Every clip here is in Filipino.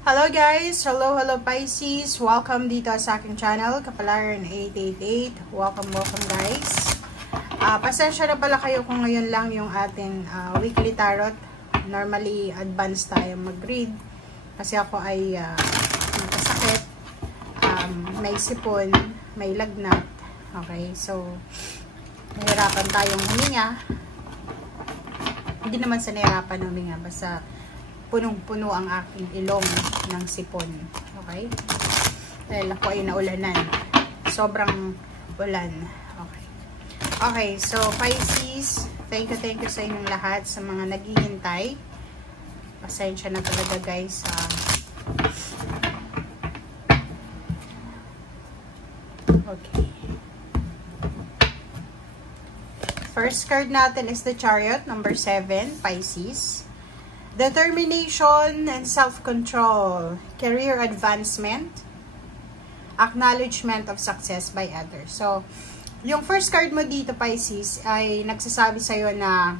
Hello guys! Hello Pisces! Welcome dito sa aking channel, Kapalaran 888. Welcome guys. Pasensya na pala kayo kung ngayon lang yung ating weekly tarot. Normally, advance tayo mag-read. Kasi ako ay nagkasakit, may sipon, may lagnat. Okay, so nahirapan tayong huminga. Hindi naman sa nahirapan huminga, basta punong-puno ang aking ilong ng sipon. Okay? Dahil ako ay naulanan. Sobrang ulan. Okay. Okay, so Pisces, thank you sa inyong lahat, sa mga naghihintay. Pasensya na talaga guys. Okay. First card natin is the Chariot, number 7, Pisces. Determination and self-control, career advancement, acknowledgement of success by others. So, yung first card mo dito, Pisces, ay nagsasabi sa'yo na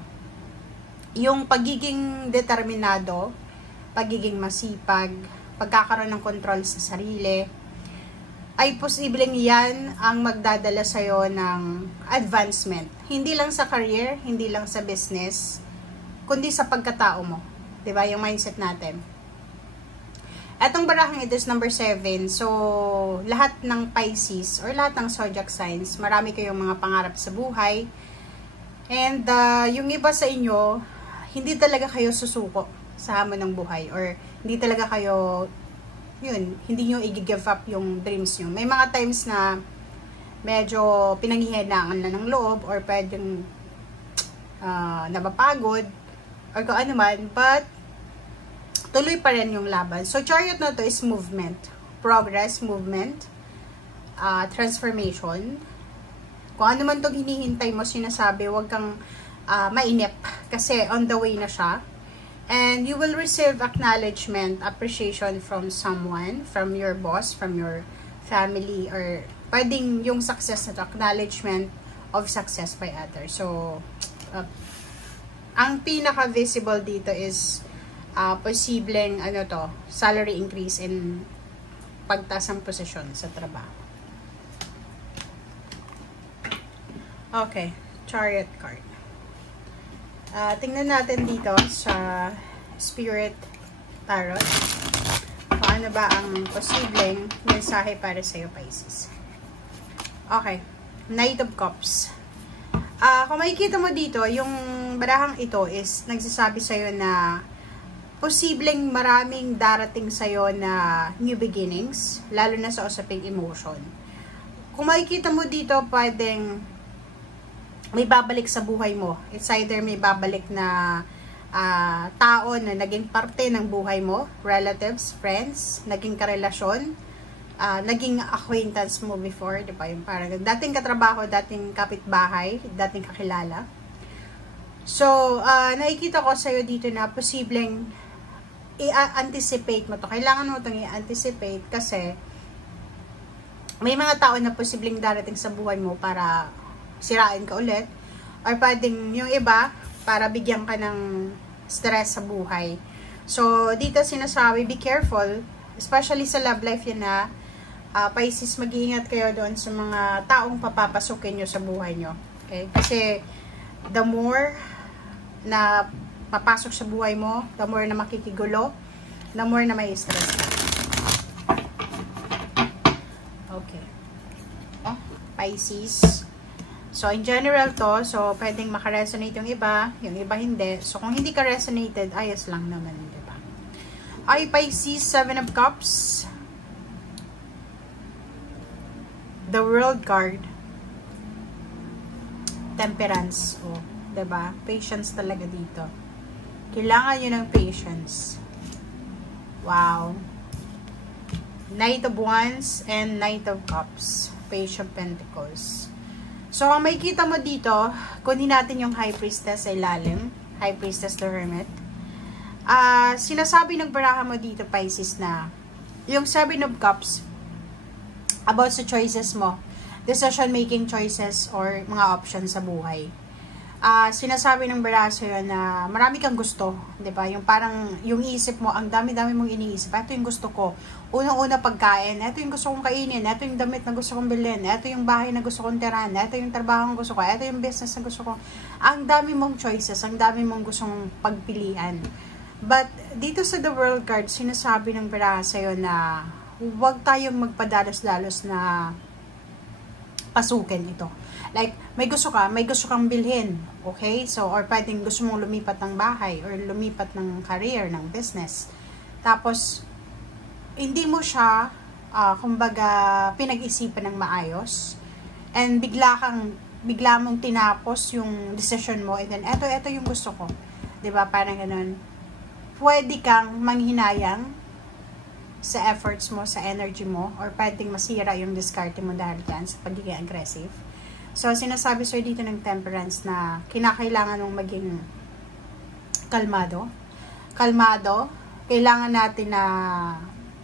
yung pagiging determinado, pagiging masipag, pagkakaroon ng control sa sarili, ay posibleng yan ang magdadala sa'yo ng advancement. Hindi lang sa career, hindi lang sa business, kundi sa pagkatao mo. Diba? Yung mindset natin. Etong barahang ito is number 7. So, lahat ng Pisces or lahat ng zodiac signs, marami kayong mga pangarap sa buhay. And yung iba sa inyo, hindi talaga kayo susuko sa hamon ng buhay. Or hindi talaga kayo, hindi nyo i-give up yung dreams nyo. May mga times na medyo pinanghihinaan na ng loob or pwedeng napapagod or kung ano man, but tuloy pa rin yung laban. So, Chariot na to is movement, progress, movement, transformation. Kung ano man itong hinihintay mo, sinasabi, huwag kang mainip kasi on the way na siya. And you will receive acknowledgement, appreciation from someone, from your boss, from your family, or pwedeng yung success na to, acknowledgement of success by others. So, ang pinaka-visible dito is posibleng salary increase in pagtaas ng posisyon sa trabaho. Okay, Chariot card. Tingnan natin dito sa Spirit Tarot kung ano ba ang posibleng mensahe para sa'yo, Pisces. Okay, Knight of Cups. Kung makikita mo dito, yung barahang ito is nagsasabi sa'yo na posibleng maraming darating sa'yo na new beginnings, lalo na sa usaping emotion. Kung makikita mo dito, pwedeng may babalik sa buhay mo. It's either may babalik na tao na naging parte ng buhay mo, relatives, friends, naging karelasyon, naging acquaintance mo before, di ba? Yung parang dating katrabaho, dating kapitbahay, dating kakilala. So, nakikita ko sa'yo dito na posibleng i-anticipate mo to. Kailangan mo itong i-anticipate kasi may mga tao na posibleng darating sa buhay mo para sirain ka ulit. Or pwedeng yung iba para bigyan ka ng stress sa buhay. So, dito sinasabi, be careful. Especially sa love life yun na Pisces, mag-iingat kayo doon sa mga taong papapasukin nyo sa buhay nyo. Okay? Kasi, the more na papasok sa buhay mo, the more na makikigulo, the more na may stress ka. Okay. Pisces. So, in general to, so, pwedeng makaresonate yung iba hindi. So, kung hindi ka resonated, ayos lang naman, diba? Ay, Pisces, 7 of Cups. The World card. Temperance. Oh, diba? Patience talaga dito. Kailangan nyo ng patience. Wow. Knight of Wands and Knight of Cups. Page of Pentacles. So, ang makikita mo dito, kunin natin yung High Priestess sa ilalim. High Priestess the Hermit. Sinasabi ng baraha mo dito, Pisces, na yung 7 of Cups, about sa choices mo, decision-making choices or mga options sa buhay. Sinasabi ng baraso yun na marami kang gusto, 'di ba? Yung parang yung isip mo, ang dami-dami mong iniisip. Ito yung gusto ko. Unang-una pagkain, ito yung gusto kong kainin, ito yung damit na gusto kong bilhin, ito yung bahay na gusto kong tirahan, ito yung trabaho na gusto ko, ito yung business na gusto ko. Ang dami mong choices, ang dami mong gustong pagpilian. But dito sa The World card, sinasabi ng baraso yun na huwag tayong magpadalos-dalos na pasukin ito. Like, may gusto kang bilhin, okay? So, or pwedeng gusto mong lumipat ng bahay, or lumipat ng career, ng business. Tapos, hindi mo siya, kumbaga, pinag-isipan ng maayos. And bigla mong tinapos yung decision mo, and then, eto yung gusto ko. 'Di ba? Parang ganun. Pwede kang manghinayang sa efforts mo, sa energy mo, or pwedeng masira yung diskarte mo dahil dyan sa pagiging aggressive. So, sinasabi sa'yo dito ng temperance na kinakailangan mong maging kalmado. Kailangan natin na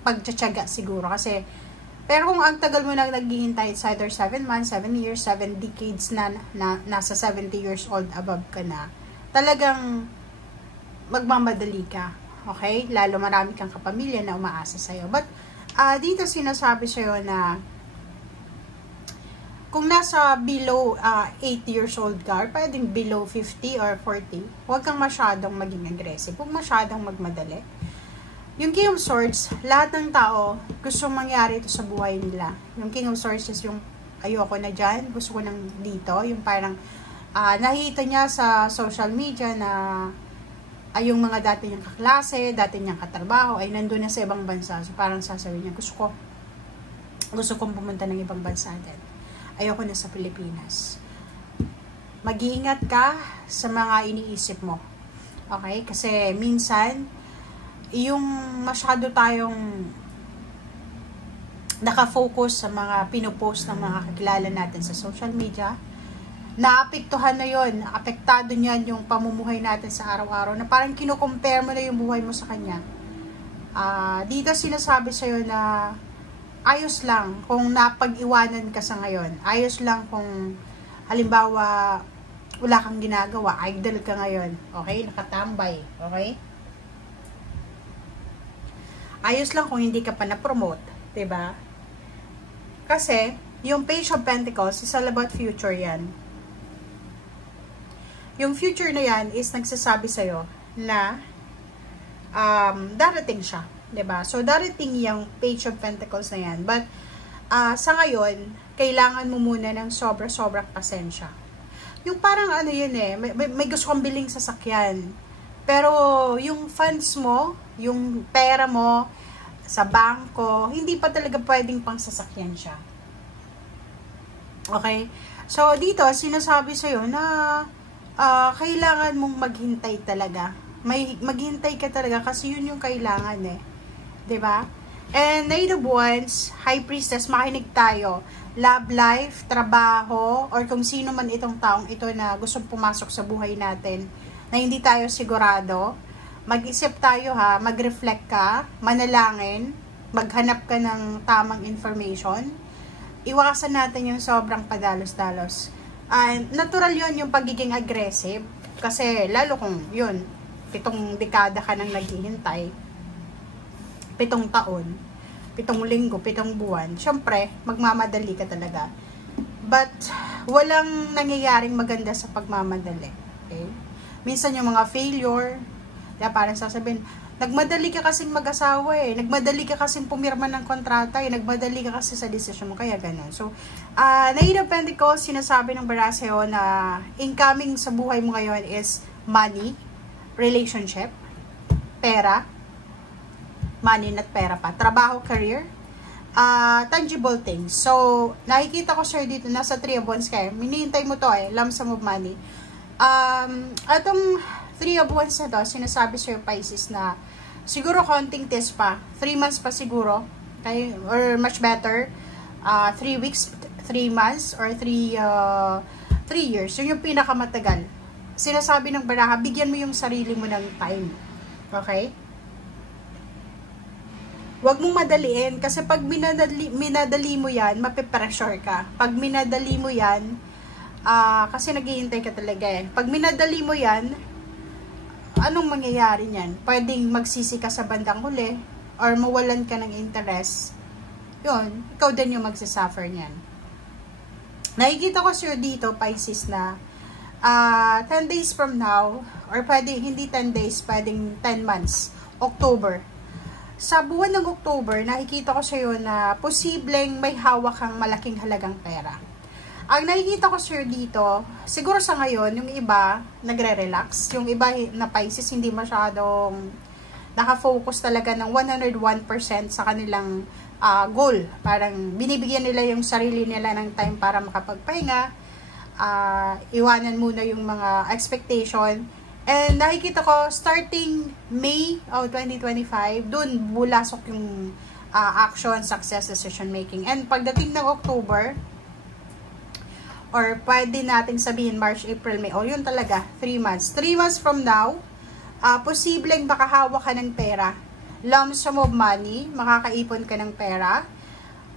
pagtsatsaga siguro. Kasi, pero kung ang tagal mo na naghihintay, it's either 7 months, 7 years, 7 decades na nasa 70 years old above ka na, talagang magmamadali ka. Okay? Lalo marami kang kapamilya na umaasa sa'yo. But, dito sinasabi sa'yo na kung nasa below 8 years old ka, or pwedeng below 50 or 40, huwag kang masyadong maging aggressive. Huwag masyadong magmadali. Yung King of Swords, lahat ng tao gusto mangyari ito sa buhay nila. Yung King of Swords is yung ayoko na dyan, gusto ko nang dito. Yung parang nakita niya sa social media na yung mga dati niyang kaklase, dati niyang katrabaho, ay nandun na sa ibang bansa. So parang sasabihin niya, gusto kong pumunta ng ibang bansa din. Ayoko na sa Pilipinas. Mag-iingat ka sa mga iniisip mo. Okay? Kasi minsan, yung masyado tayong nakafocus sa mga pinupost ng mga kakilala natin sa social media, naapektuhan na yon, apektado niyan yung pamumuhay natin sa araw-araw, na parang kino-compare mo na yung buhay mo sa kanya. Dito sinasabi sa'yo na ayos lang kung napag-iwanan ka sa ngayon. Ayos lang kung halimbawa wala kang ginagawa, idle ka ngayon. Okay? Nakatambay. Okay? Ayos lang kung hindi ka pa na-promote. 'Di ba? Kasi, yung Page of Pentacles is all about future yan. Yung future na yan is nagsasabi sa'yo na darating siya. 'Di ba? So, darating yung Page of Pentacles na yan. But, sa ngayon, kailangan mo muna ng sobrang pasensya. Yung parang ano yun may gusto kang biling sasakyan. Pero, yung funds mo, yung pera mo, sa bangko, hindi pa talaga pwedeng pang sasakyan siya. Okay? So, dito, sinasabi sa'yo na kailangan mong maghintay talaga. Maghintay ka talaga kasi yun yung kailangan 'di ba? And Knight of Wands, High Priestess, makinig tayo. Love life, trabaho, or kung sino man itong taong ito na gustong pumasok sa buhay natin na hindi tayo sigurado, mag-isip tayo mag-reflect ka, manalangin, maghanap ka ng tamang information. Iwasan natin yung sobrang padalos-dalos. Natural yon yung pagiging aggressive, kasi lalo kung yun, 7 dekada ka nang naghihintay, 7 taon, 7 linggo, 7 buwan, syempre, magmamadali ka talaga. But, walang nangyayaring maganda sa pagmamadali. Okay? Minsan yung mga failure, parang sasabihin, nagmadali ka kasing mag-asawa nagmadali ka kasing pumirma ng kontrata nagmadali ka kasi sa decision mo, kaya ganun. So, Knight of Pentacles, sinasabi ng Baraseo na incoming sa buhay mo ngayon is money, relationship, pera, money at pera pa, trabaho, career, tangible things. So, nakikita ko sir dito, nasa 3 of Wands kayo, minihintay mo to lump sum of money. Atong 3 of Wands na to, sinasabi sa'yo Pisces na siguro konting test pa, 3 months pa siguro, okay? Or much better, 3 weeks, 3 months, or 3 years. Yun yung pinakamatagal. Sinasabi ng baraha, bigyan mo yung sarili mo ng time. Okay? Huwag mong madaliin, kasi pag minadali mo yan, mapipressure ka. Pag minadali mo yan, Kasi naghihintay ka talaga eh. Pag minadali mo yan, anong mangyayari niyan? Pwedeng magsisi ka sa bandang huli or mawalan ka ng interest. Yun, ikaw din yung magsasuffer niyan. Nakikita ko sure dito, Pisces, na 10 days from now, or pwedeng hindi 10 days, pwedeng 10 months, October. Sa buwan ng October, nakikita ko sa'yo na posibleng may hawak kang malaking halagang pera. Ang nakikita ko sir dito, siguro sa ngayon, yung iba nagre-relax. Yung iba na Pisces, hindi masyadong nakafocus talaga ng 101% sa kanilang goal. Parang binibigyan nila yung sarili nila ng time para makapagpahinga. Iwanan muna yung mga expectation. And nakikita ko, starting May of 2025, dun bulasok yung action, success, decision making. And pagdating ng October, or pwede natin sabihin March, April, May, yun talaga, 3 months. 3 months from now, posibleng makahawak ka ng pera. Lump sum of money, makakaipon ka ng pera.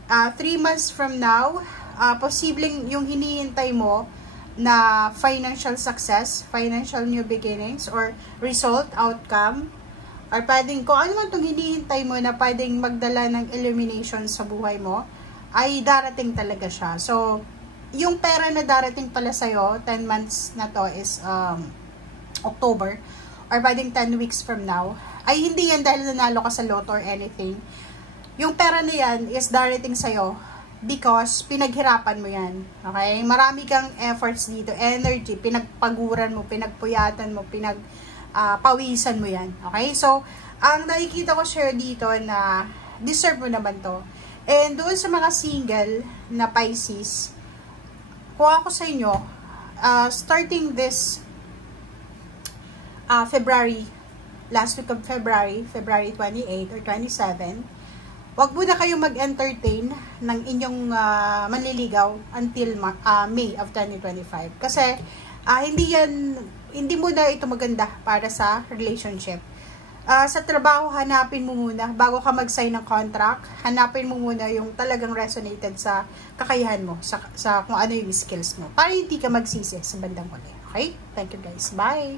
3 months from now, posibleng yung hinihintay mo na financial success, financial new beginnings, or result, outcome, or pwedeng, kung ano man itong hinihintay mo na pwedeng magdala ng illumination sa buhay mo, ay darating talaga siya. So, yung pera na darating pala sa'yo, 10 months na to is October, or pwedeng 10 weeks from now, ay hindi yan dahil nanalo ka sa lotto or anything. Yung pera na yan is darating sa'yo because pinaghirapan mo yan. Okay? Marami kang efforts dito, energy, pinagpaguran mo, pinagpuyatan mo, pinagpawisan mo yan. Okay? So, ang nakikita ko share dito na deserve mo naman to. And doon sa mga single na Pisces, kuha ko sa inyo, starting this February, last week of February 28 or 27, wag muna kayo mag-entertain ng inyong manliligaw until May of 2025. Kasi hindi muna ito maganda para sa relationship. Sa trabaho, hanapin mo muna, bago ka mag-sign ng contract, hanapin mo muna yung talagang resonated sa kakayahan mo, sa kung ano yung skills mo, para hindi ka magsisi sa bandang huli. Okay? Thank you guys. Bye!